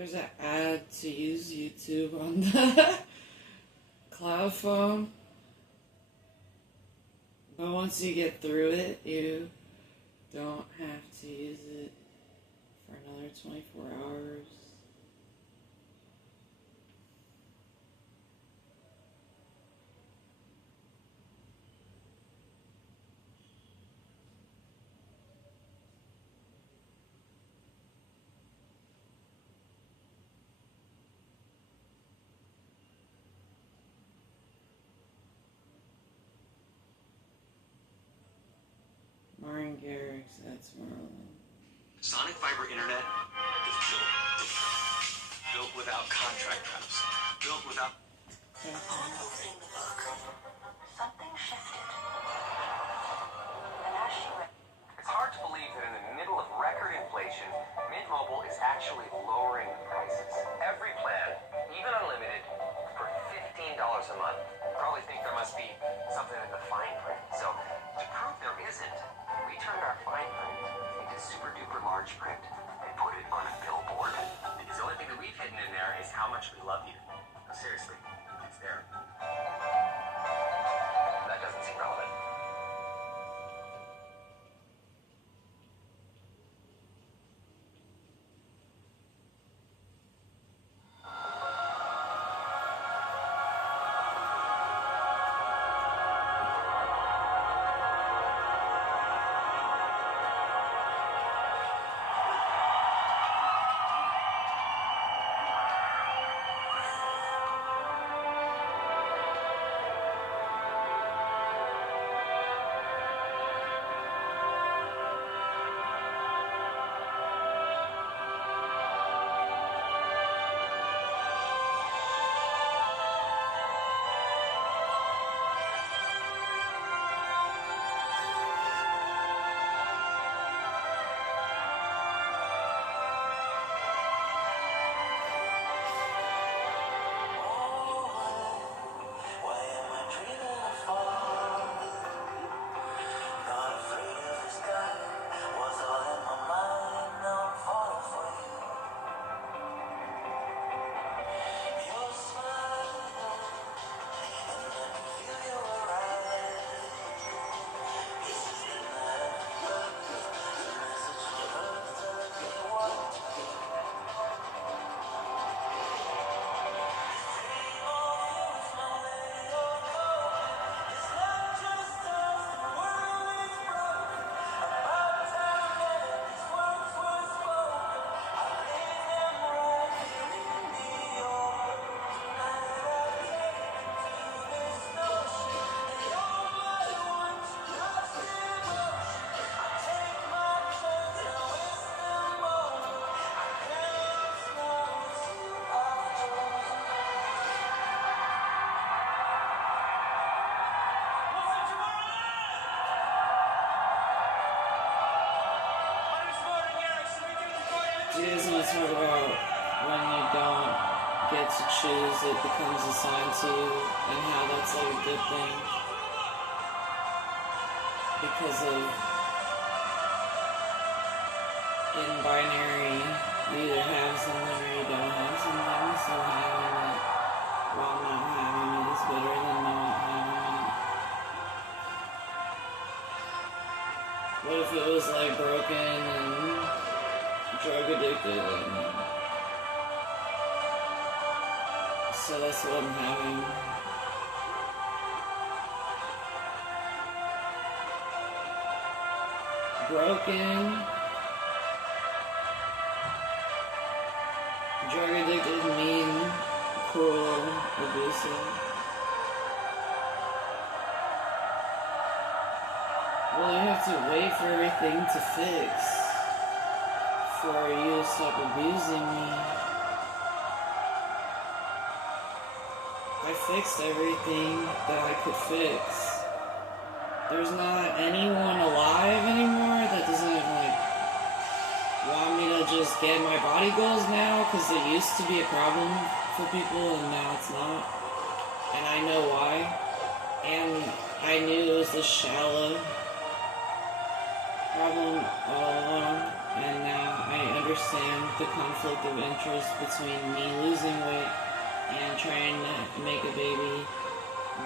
There's an ad to use YouTube on the cloud phone. But once you get through it, you don't have to use it for another 24 hours. Martin Garrix, that's Marlon. Sonic Fiber Internet is built without contract traps. Built without... On opening the book, something shifted. And as she read... It's hard to believe that in the middle of record inflation, Mint Mobile is actually lowering the prices. Every plan, even unlimited, for $15 a month. You probably think there must be something in the fine print. So, to prove there isn't, we turned our fine print into super duper large print and put it on a billboard. Because the only thing that we've hidden in there is how much we love you. No, seriously, it's there. That doesn't seem relevant. Do you guys want to talk about when you don't get to choose, it becomes assigned to you, and how that's like a good thing? Because of in binary, you either have something or you don't have something, so having it while not having it is better than not having it. What if it was like broken and drug addicted, and so that's what I'm having. Broken, drug addicted, mean, cruel, abusive. Well, you have to wait for everything to fix for you to stop abusing me. I fixed everything that I could fix. There's not anyone alive anymore that doesn't want me to just get my body goals now, because it used to be a problem for people and now it's not. And I know why. And I knew it was a shallow problem all along. and now I understand the conflict of interest between me losing weight and trying to make a baby.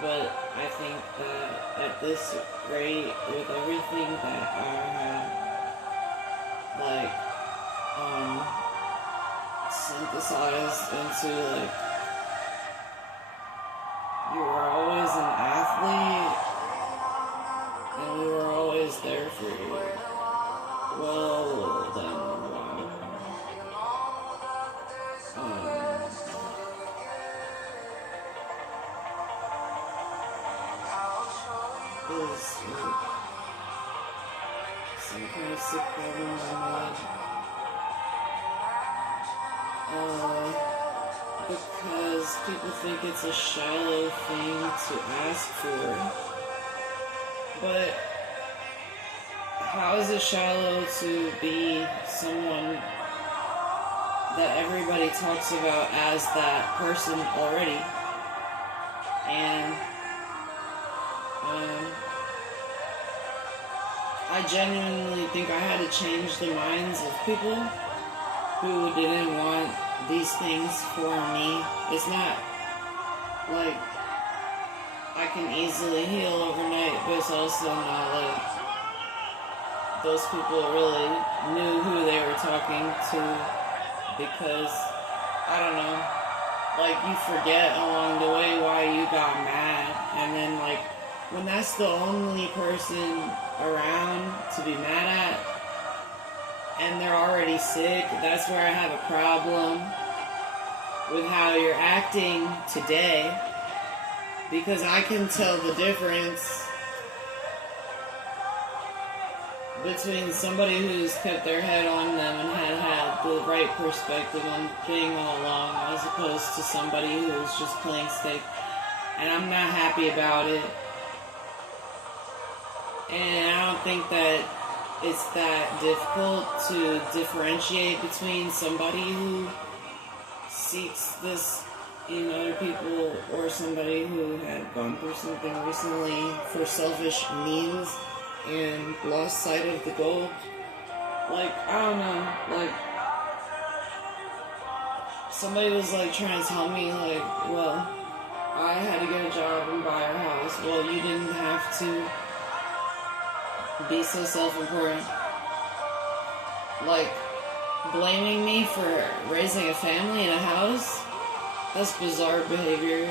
But I think that at this rate, with everything that I have, like, synthesized into, like, you were always an athlete, and we were always there for you. Well, then, wow. Is some kind of sick problem in my head. Because people think it's a shallow thing to ask for. But how is it shallow to be someone that everybody talks about as that person already? And I genuinely think I had to change the minds of people who didn't want these things for me. It's not like I can easily heal overnight, but it's also not like those people really knew who they were talking to, because, I don't know, like, you forget along the way why you got mad, and then, like, when that's the only person around to be mad at, and they're already sick, that's where I have a problem with how you're acting today, because I can tell the difference between somebody who's kept their head on them and had the right perspective on the thing all along, as opposed to somebody who's just playing stake, and I'm not happy about it. And I don't think that it's that difficult to differentiate between somebody who seeks this in other people or somebody who had gone through something recently for selfish means and lost sight of the goal. Like, I don't know, like, somebody was like trying to tell me, like, well, I had to get a job and buy a house. Well, you didn't have to be so self-important. Like, blaming me for raising a family in a house? That's bizarre behavior.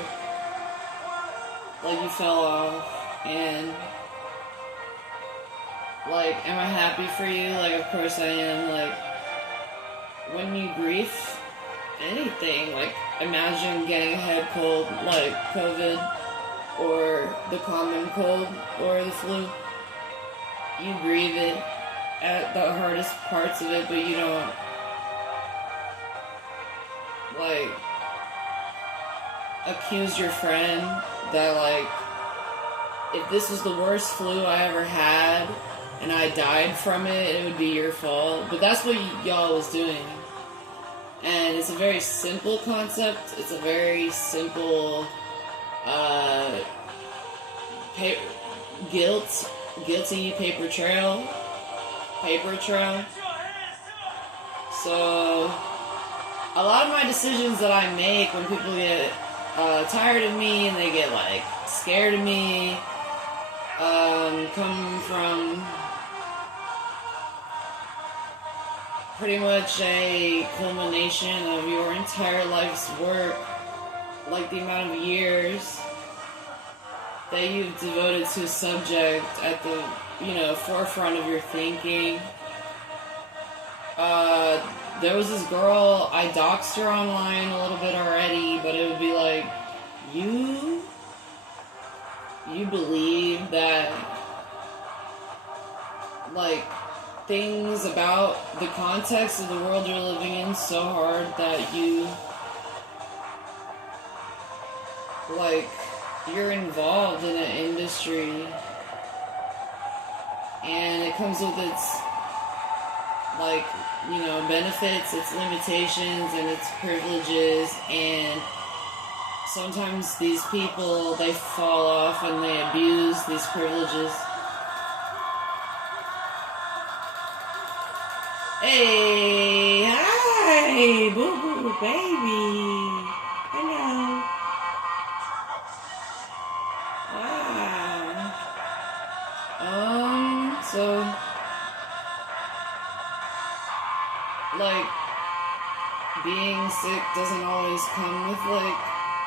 Like, you fell off, and, like, am I happy for you? Like, of course I am. Like, when you grief anything, like, imagine getting a head cold, like COVID, or the common cold, or the flu. You grieve it at the hardest parts of it, but you don't, like, accuse your friend that, like, if this was the worst flu I ever had and I died from it, it would be your fault. But that's what y'all was doing. And it's a very simple concept. It's a very simple guilty paper trail. So a lot of my decisions that I make when people get tired of me and they get, like, scared of me, come from pretty much a culmination of your entire life's work, like the amount of years that you've devoted to a subject at the, forefront of your thinking. There was this girl, I doxed her online a little bit already, but it would be like, you believe that, like, things about the context of the world you're living in so hard that you, like, you're involved in an industry, and it comes with its, like, benefits, its limitations, and its privileges, and sometimes these people, they fall off and they abuse these privileges. Hey, hi, boo boo baby. Hello. Wow. So, like, being sick doesn't always come with, like,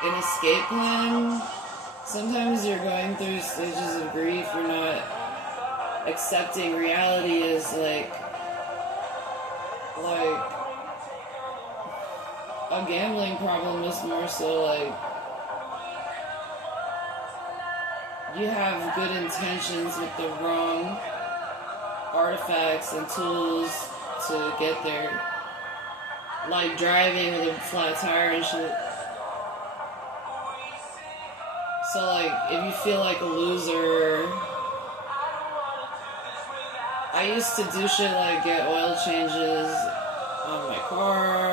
an escape plan. Sometimes you're going through stages of grief, you're not accepting reality as, like, a gambling problem is more so, like, you have good intentions with the wrong artifacts and tools to get there. Like driving with a flat tire and shit. So, like, if you feel like a loser, I used to do shit like get oil changes on my car,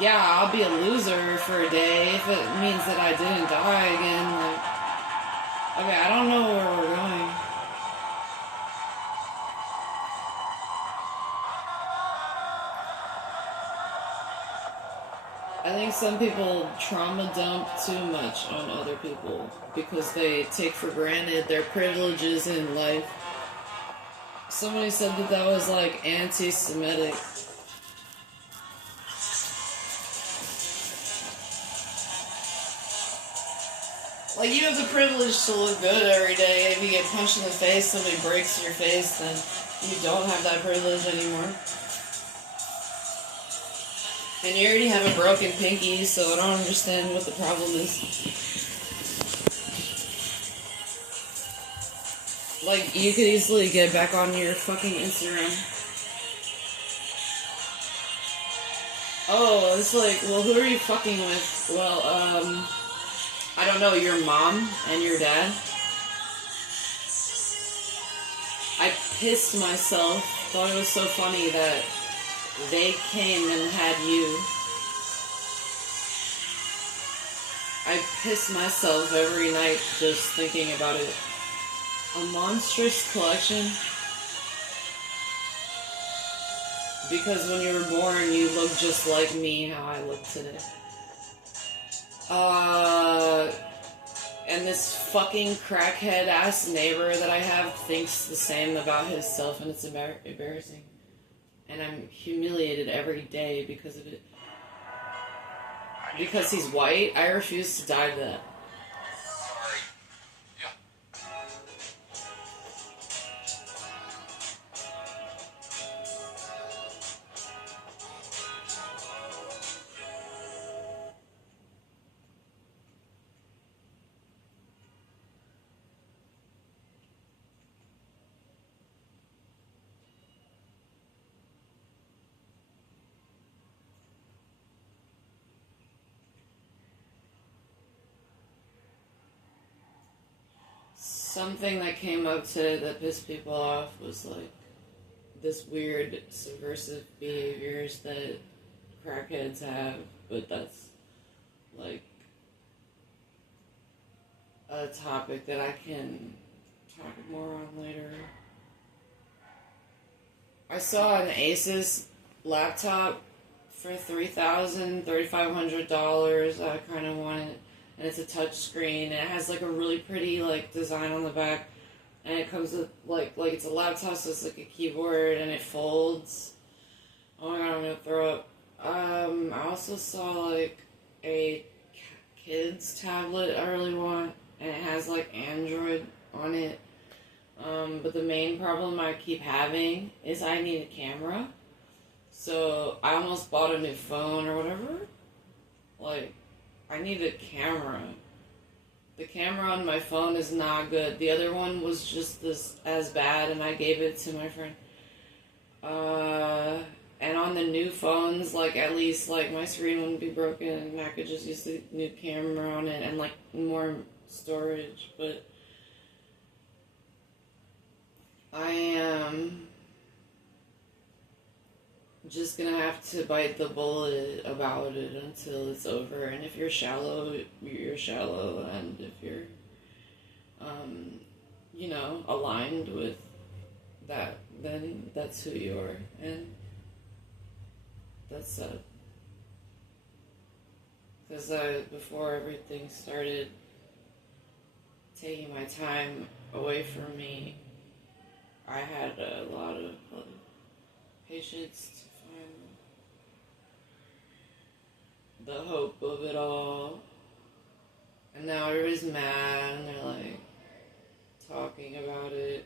yeah, I'll be a loser for a day if it means that I didn't die again. Like, okay, I don't know where we're going. I think some people trauma dump too much on other people because they take for granted their privileges in life. Somebody said that was like anti-Semitic. Like, you have the privilege to look good every day. If you get punched in the face, somebody breaks your face, then you don't have that privilege anymore. And you already have a broken pinky, so I don't understand what the problem is. Like, you could easily get back on your fucking Instagram. Oh, it's like, well, who are you fucking with? Well, I don't know, your mom and your dad. I pissed myself. Thought it was so funny that they came and had you. I piss myself every night just thinking about it. A monstrous collection. Because when you were born, you looked just like me, how I look today. And this fucking crackhead ass neighbor that I have thinks the same about himself, and it's embarrassing. And I'm humiliated every day because of it. Because he's white, I refuse to die to that. Sorry. Yeah. Something that came up today that pissed people off was like this weird subversive behaviors that crackheads have, but that's like a topic that I can talk more on later. I saw an Asus laptop for $3,500. I kind of want it. And it's a touch screen, and it has like a really pretty like design on the back, and it comes with like it's a laptop, so it's like a keyboard, and it folds. Oh my god, I'm gonna throw up. I also saw like a kid's tablet I really want, and it has like Android on it. But the main problem I keep having is I need a camera. So I almost bought a new phone or whatever. Like, I need a camera. The camera on my phone is not good. The other one was just as bad, and I gave it to my friend. And on the new phones, like, at least, like, my screen wouldn't be broken, and I could just use the new camera on it, and, like, more storage, but I am just gonna have to bite the bullet about it until it's over. And if you're shallow, you're shallow. And if you're you know, aligned with that, then that's who you are. And that's sad. Because before everything started taking my time away from me, I had a lot of patience to find the hope of it all. And now everybody's mad and they're like talking about it.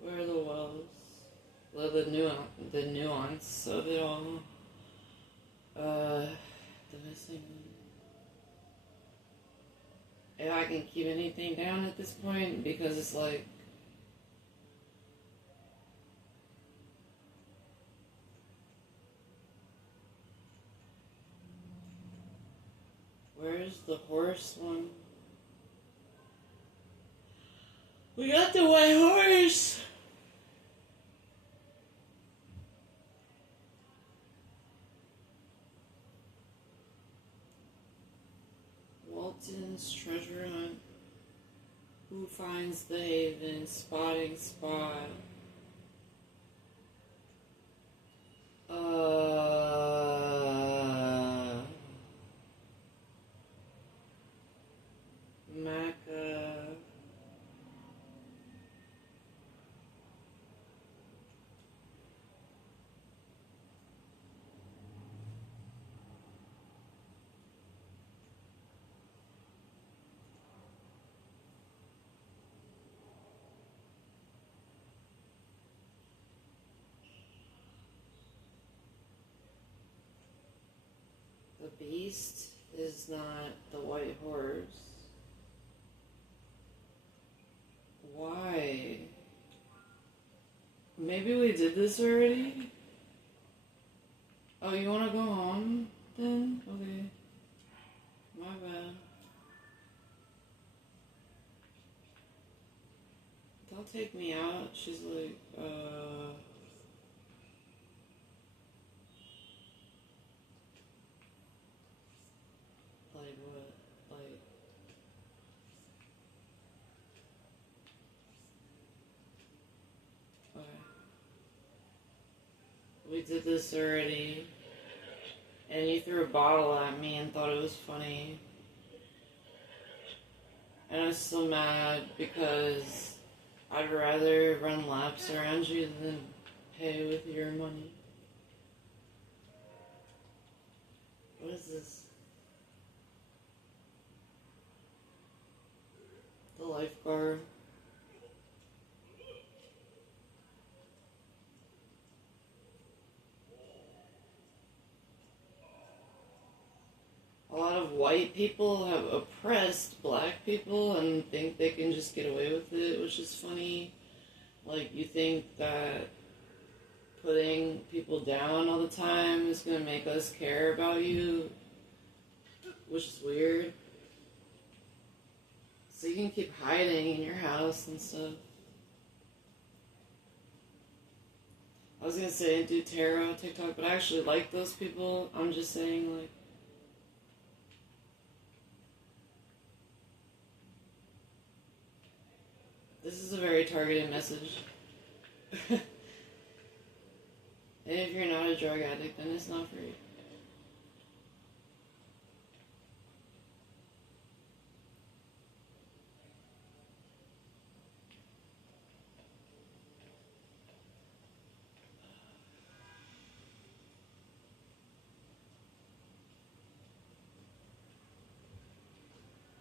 Where are the wells? Well, the nuance of it all. The missing. If I can keep anything down at this point, because it's like, where's the horse one? We got the white horse! Walton's treasure hunt. Who finds the haven? Spotting spot. Maca. The beast is not the white horse. Why? Maybe we did this already? Oh, you wanna go home then? Okay. My bad. Don't take me out. She's like, like what? Like, okay. We did this already. And you threw a bottle at me and thought it was funny. And I was still mad because I'd rather run laps around you than pay with your money. What is this? The lifeguard. A lot of white people have oppressed black people and think they can just get away with it, which is funny. Like, you think that putting people down all the time is going to make us care about you, which is weird. So you can keep hiding in your house and stuff. I was going to say do tarot TikTok, but I actually like those people. I'm just saying, like, this is a very targeted message. And if you're not a drug addict, then it's not for you.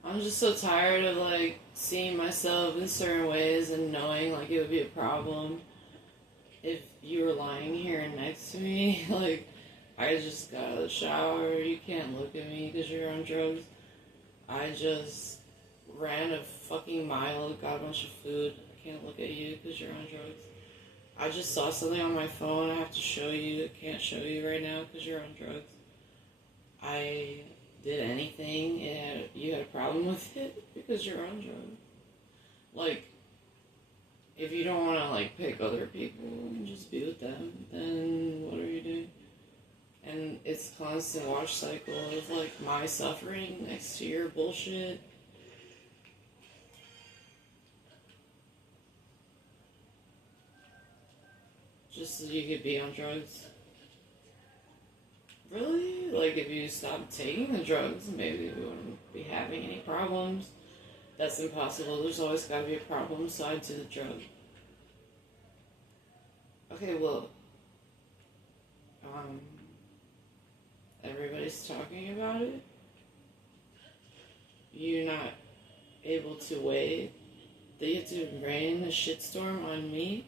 I'm just so tired of, like, seeing myself in certain ways and knowing, like, it would be a problem if you were lying here next to me. Like, I just got out of the shower, you can't look at me because you're on drugs. I just ran a fucking mile, got a bunch of food, I can't look at you because you're on drugs. I just saw something on my phone I have to show you, I can't show you right now because you're on drugs. I did anything and you had a problem with it because you're on drugs. Like, if you don't want to, like, pick other people and just be with them, then what are you doing? And it's a constant wash cycle of like my suffering next to your bullshit. Just so you could be on drugs. Really? Like, if you stopped taking the drugs, maybe we wouldn't be having any problems. That's impossible. There's always gotta be a problem side to the drug. Okay, well, everybody's talking about it. You're not able to wait. They get to rain a shitstorm on me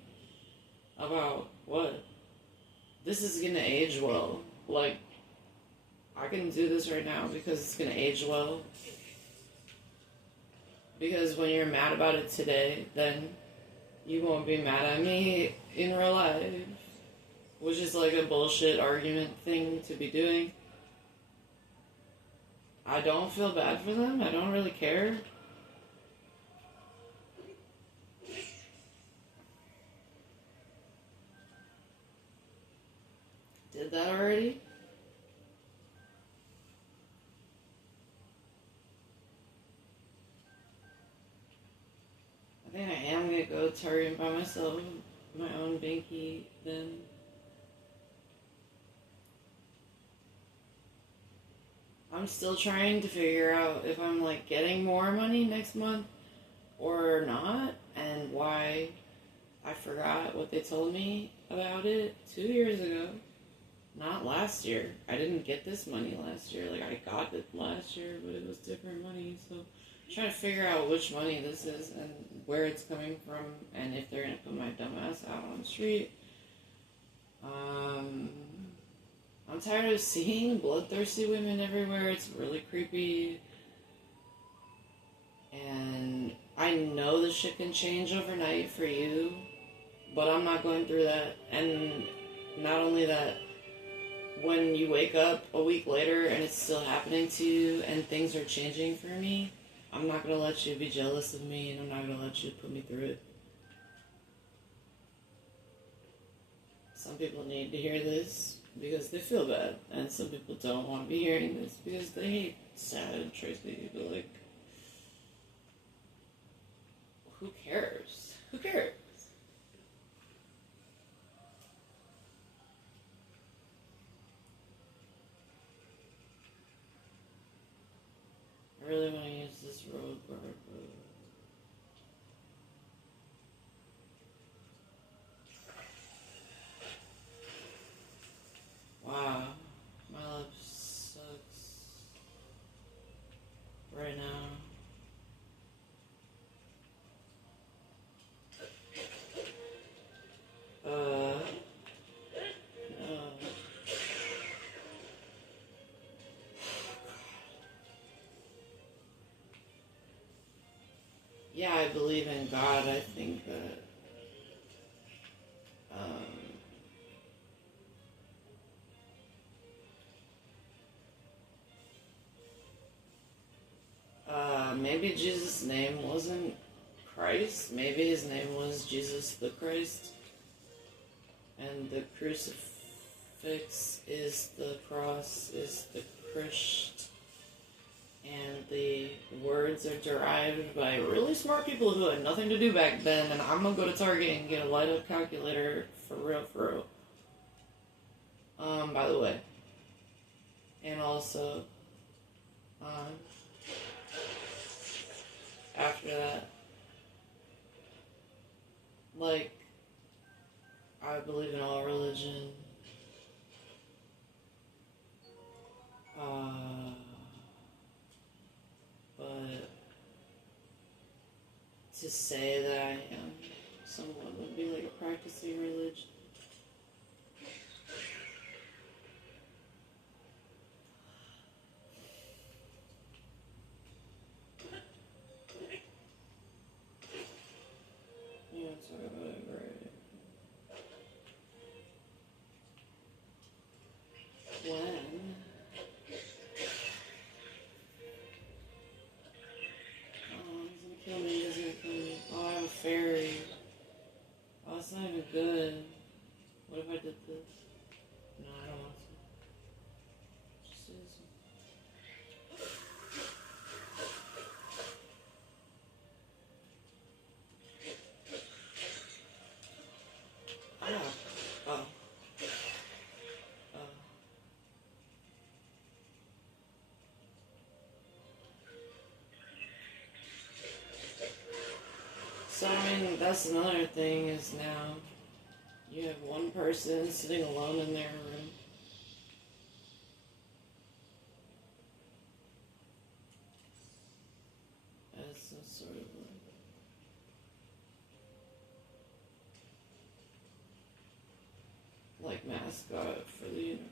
about what? This is gonna age well. Like, I can do this right now because it's gonna age well. Because when you're mad about it today, then you won't be mad at me in real life. Which is like a bullshit argument thing to be doing. I don't feel bad for them. I don't really care. Did that already? I think I am gonna go to Target by myself, my own binky, then. I'm still trying to figure out if I'm like getting more money next month or not, and why I forgot what they told me about it 2 years ago. Not last year. I didn't get this money last year. Like, I got it last year, but it was different money. So, I'm trying to figure out which money this is and where it's coming from, and if they're gonna put my dumb ass out on the street. I'm tired of seeing bloodthirsty women everywhere. It's really creepy. And I know this shit can change overnight for you, but I'm not going through that. And not only that, when you wake up a week later and it's still happening to you and things are changing for me, I'm not going to let you be jealous of me, and I'm not going to let you put me through it. Some people need to hear this because they feel bad, and some people don't want to be hearing this because they hate sad Tracy. But like, who cares? Who cares? I really want to use this road guard, but wow, my life sucks right now. No. Yeah, I believe in God. I think that maybe Jesus' name wasn't Christ. Maybe his name was Jesus the Christ. And the crucifix is the cross, is the Christ. And the words are derived by really smart people who had nothing to do back then. And I'm gonna go to Target and get a light up calculator for real, for real. By the way. And also, after that, like, I believe in all religion. But to say that I am someone would be like a practicing religion. Yeah, talk about it, right? When? Oh, he's gonna kill me, he's gonna kill me. Oh, I have a fairy. Oh, that's not even good. What if I did this? No, I don't want to. exorcism. Ah. Oh. So, I mean, that's another thing is now you have one person sitting alone in their room. As some sort of like mascot for the universe.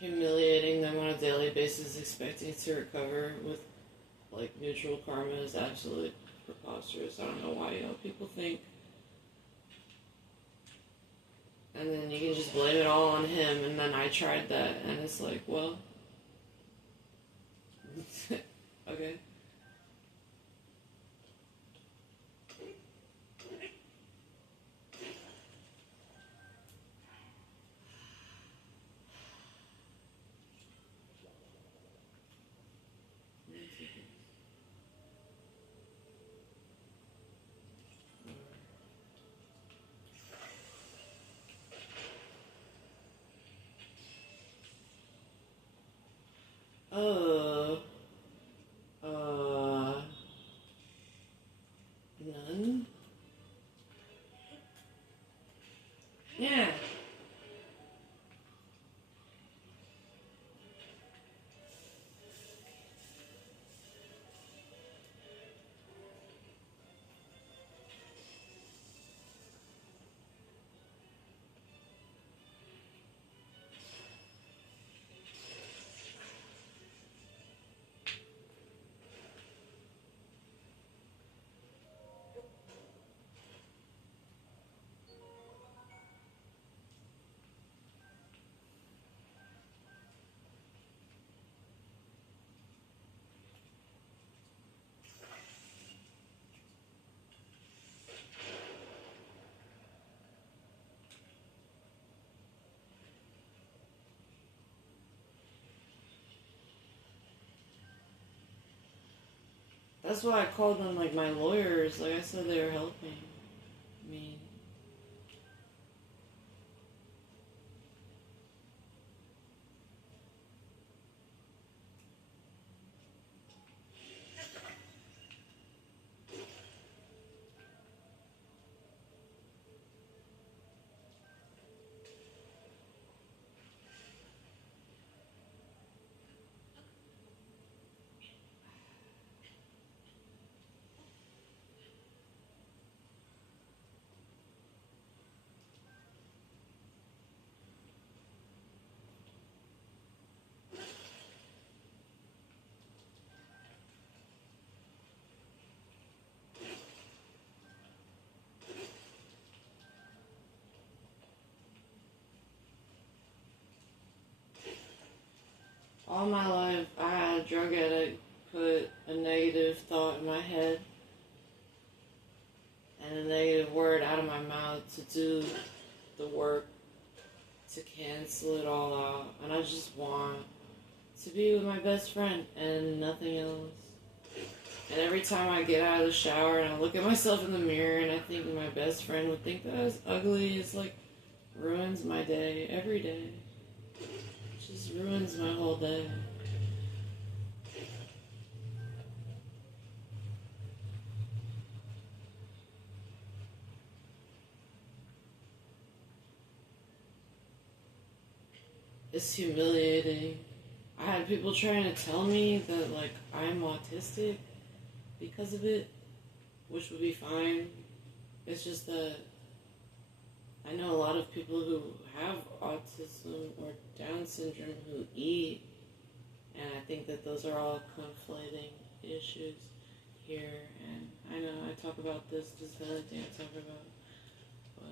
Humiliating them on a daily basis, expecting to recover with like neutral karma is absolutely preposterous. I don't know why people think. And then you can just blame it all on him, and then I tried that, and it's like, well, okay. Uh, none? Yeah. That's why I called them like my lawyers. Like I said, they were helping me. All my life, I had a drug addict put a negative thought in my head and a negative word out of my mouth to do the work to cancel it all out. And I just want to be with my best friend and nothing else. And every time I get out of the shower and I look at myself in the mirror and I think my best friend would think that I was ugly, it's like ruins my day every day. It just ruins my whole day. It's humiliating. I had people trying to tell me that like I'm autistic because of it, which would be fine. It's just that I know a lot of people who have autism or Down syndrome who eat, and I think that those are all conflating issues here. And I know I talk about this just the other thing I talk about, but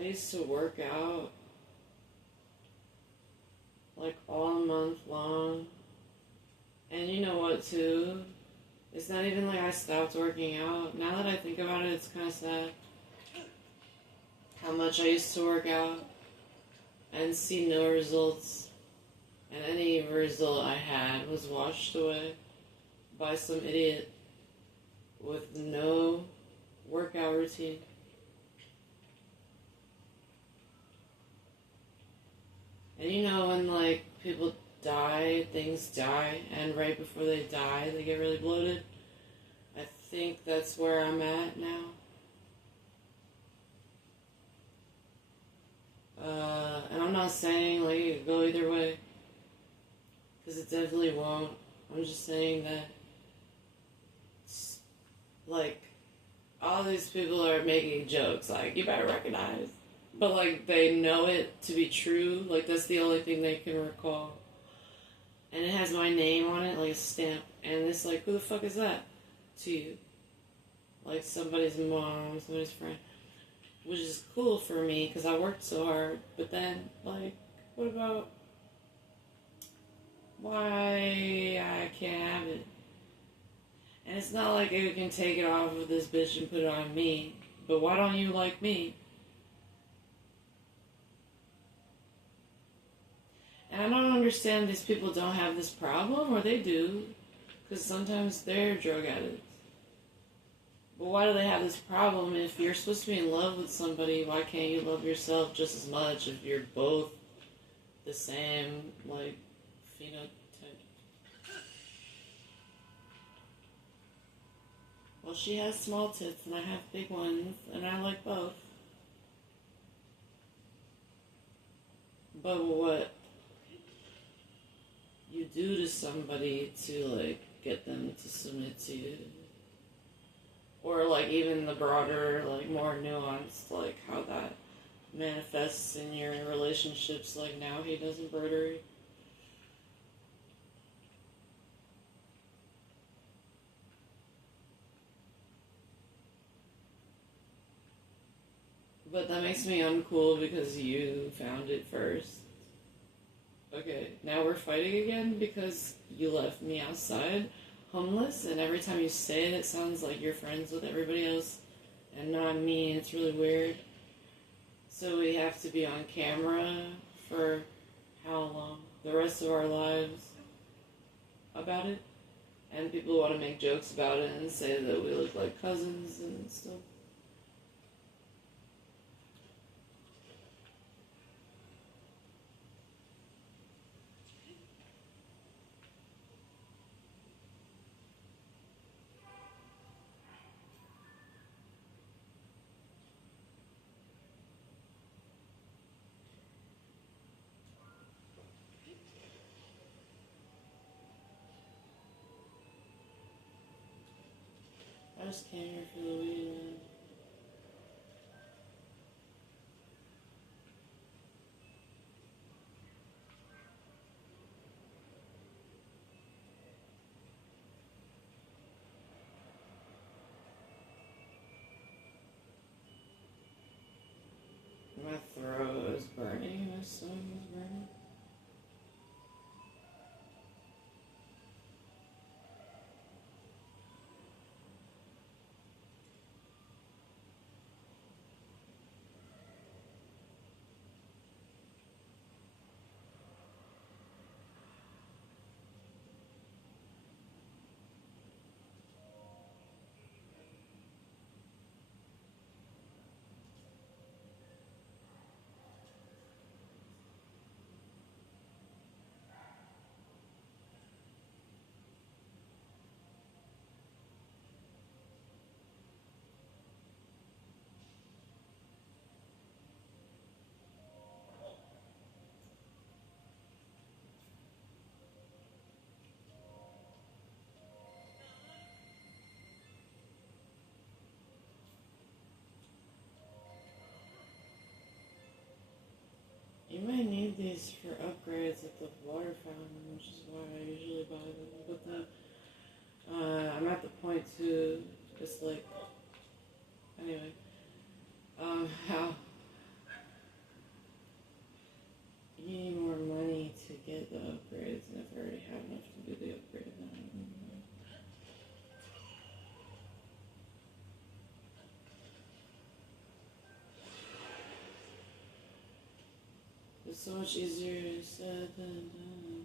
I used to work out like all month long. And you know what, too? It's not even like I stopped working out. Now that I think about it, it's kind of sad how much I used to work out and see no results. And any result I had was washed away by some idiot with no workout routine. And you know, when like people die, things die, and right before they die, they get really bloated. I think that's where I'm at now. And I'm not saying like it could go either way, because it definitely won't. I'm just saying that, like, all these people are making jokes, like, you better recognize. But, like, they know it to be true. Like, that's the only thing they can recall. And it has my name on it, like a stamp. And it's like, who the fuck is that to you? Like, somebody's mom, somebody's friend. Which is cool for me, because I worked so hard. But then, like, what about why I can't have it? And it's not like you can take it off of this bitch and put it on me. But why don't you like me? And I don't understand these people don't have this problem, or they do. Because sometimes they're drug addicts. But why do they have this problem? If you're supposed to be in love with somebody, why can't you love yourself just as much if you're both the same, like, phenotype? Well, she has small tits and I have big ones, and I like both. But what you do to somebody to, like, get them to submit to you, or, like, even the broader, like, more nuanced, like, how that manifests in your relationships, like, now he does embroidery. But that makes me uncool because you found it first. Okay, now we're fighting again because you left me outside homeless, and every time you say it, it sounds like you're friends with everybody else and not me. It's really weird. So we have to be on camera for how long? The rest of our lives about it? And people want to make jokes about it and say that we look like cousins and stuff. I just came here for the weed, man. My throat is burning, my stomach is burning. You might need these for upgrades at the water fountain, which is why I usually buy them. But then, I'm at the point it's like, anyway, how so much easier said than done.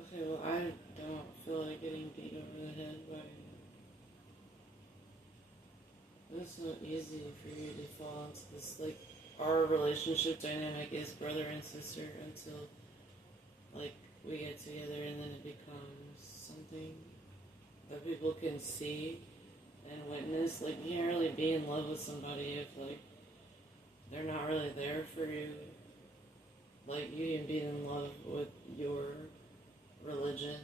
Okay, well, I don't feel like getting beat over the head by... It's so easy for you to fall into this, like, our relationship dynamic is brother and sister until, like, we get together and then it becomes something that people can see and witness. Like, you can't really be in love with somebody if, like, they're not really there for you. Like, you can be in love with your religion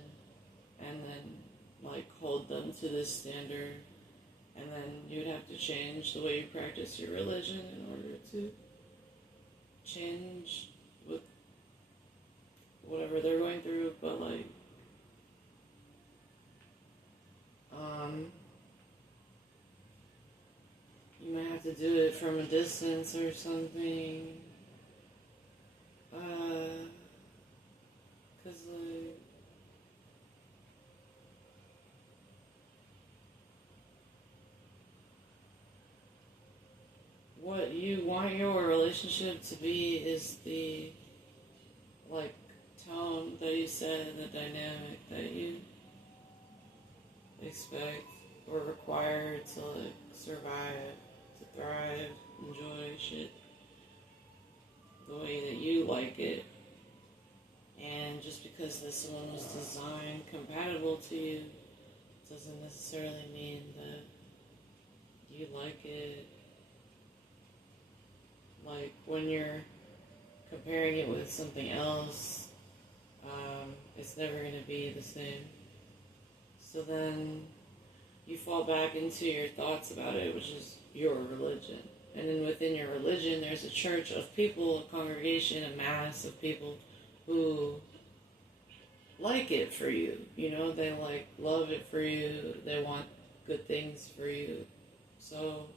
and then, like, hold them to this standard, and then you would have to change the way you practice your religion in order to change with whatever they're going through. But, like, you might have to do it from a distance or something. 'Cause, like, what you want your relationship to be is the, like, tone that you set and the dynamic that you expect or require to, like, survive, to thrive, enjoy shit the way that you like it. And just because this one was designed compatible to you doesn't necessarily mean that you like it. Like, when you're comparing it with something else, it's never going to be the same. So then you fall back into your thoughts about it, which is your religion. And then within your religion, there's a church of people, a congregation, a mass of people who like it for you. You know, they, like, love it for you. They want good things for you. So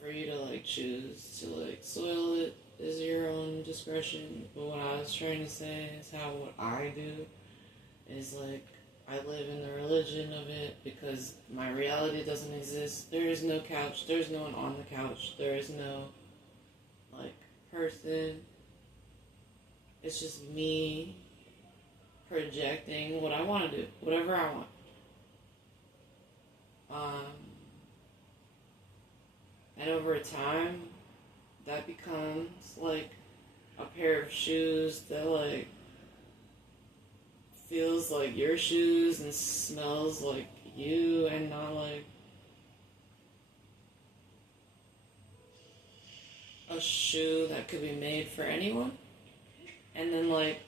for you to, like, choose to, like, soil it is your own discretion. But what I was trying to say is how what I do is, like, I live in the religion of it because my reality doesn't exist. There is no couch. There's no one on the couch. There is no, like, person. It's just me projecting what I want to do, whatever I want. And over time, that becomes, like, a pair of shoes that, like, feels like your shoes and smells like you and not like a shoe that could be made for anyone. And then, like,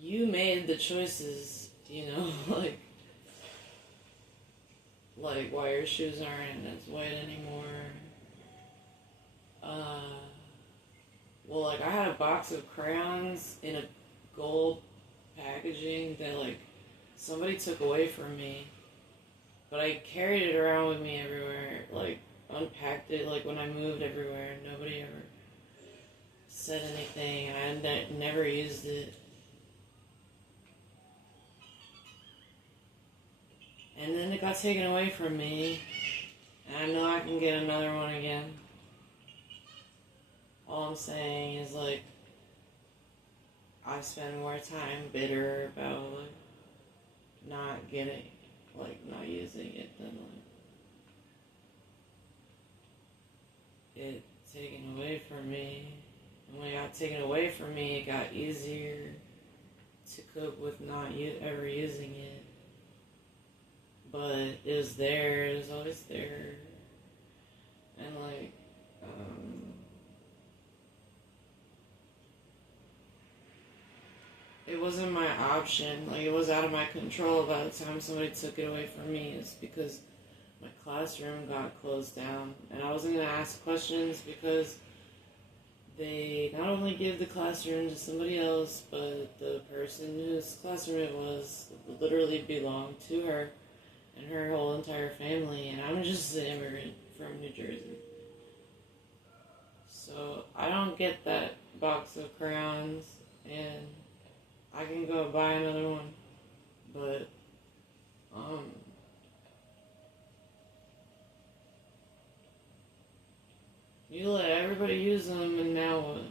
you made the choices, you know, like why your shoes aren't as white anymore. Well, like, I had a box of crayons in a gold packaging that, like, somebody took away from me. But I carried it around with me everywhere, like, unpacked it, like, when I moved everywhere. Nobody ever said anything, and I never used it. And then it got taken away from me, and I know I can get another one again. All I'm saying is, like, I spend more time bitter about, like, not getting, like, not using it than, like, it taken away from me. And when it got taken away from me, it got easier to cope with not ever using it. But it was there, it was always there. And, like, it wasn't my option. Like, it was out of my control by the time somebody took it away from me. It's because my classroom got closed down. And I wasn't going to ask questions because they not only give the classroom to somebody else, but the person whose classroom it was literally belonged to her and her whole entire family. And I'm just an immigrant from New Jersey. So I don't get that box of crayons, and I can go buy another one, but You let everybody use them, and now what?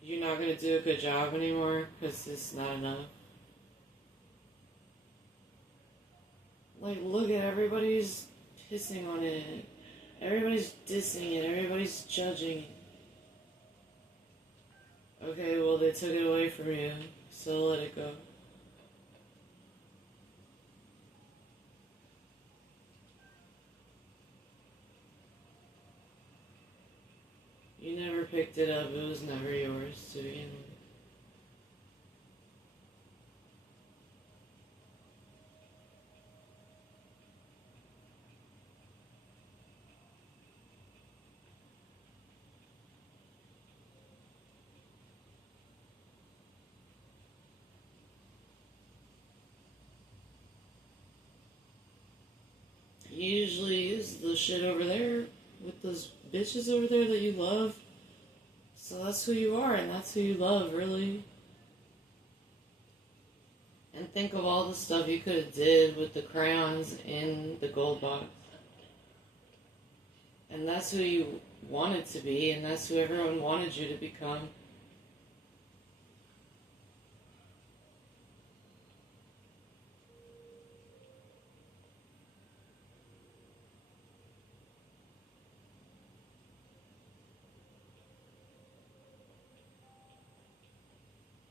You're not gonna do a good job anymore because it's not enough. Like, look at everybody's pissing on it. Everybody's dissing it. Everybody's judging it. Okay, well, they took it away from you, so let it go. You never picked it up. It was never yours to begin with. You usually use the shit over there with those bitches over there that you love. So that's who you are, and that's who you love, really. And think of all the stuff you could have did with the crayons in the gold box. And that's who you wanted to be, and that's who everyone wanted you to become.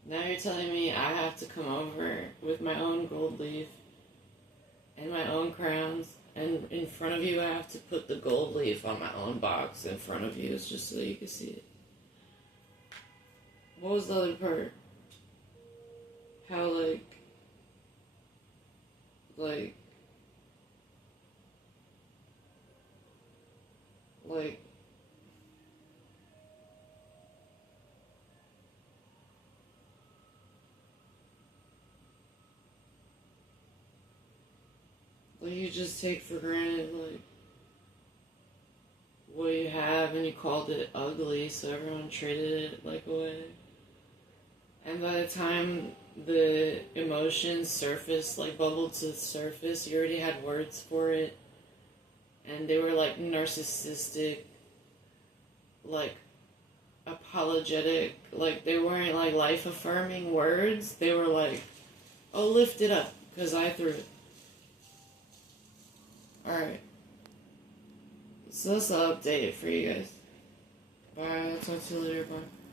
Now you're telling me I have to come over with my own gold leaf and my own crowns, and in front of you I have to put the gold leaf on my own box in front of you just so you can see it. What was the other part? How, like, you just take for granted, like, what you have, and you called it ugly, so everyone treated it like away. And by the time the emotions surfaced, like, bubbled to the surface, you already had words for it, and they were, like, narcissistic, like, apologetic, like, they weren't, like, life-affirming words, they were like, oh, lift it up, because I threw it. Alright. So that's the update for you guys. Bye, I'll talk to you later, bye.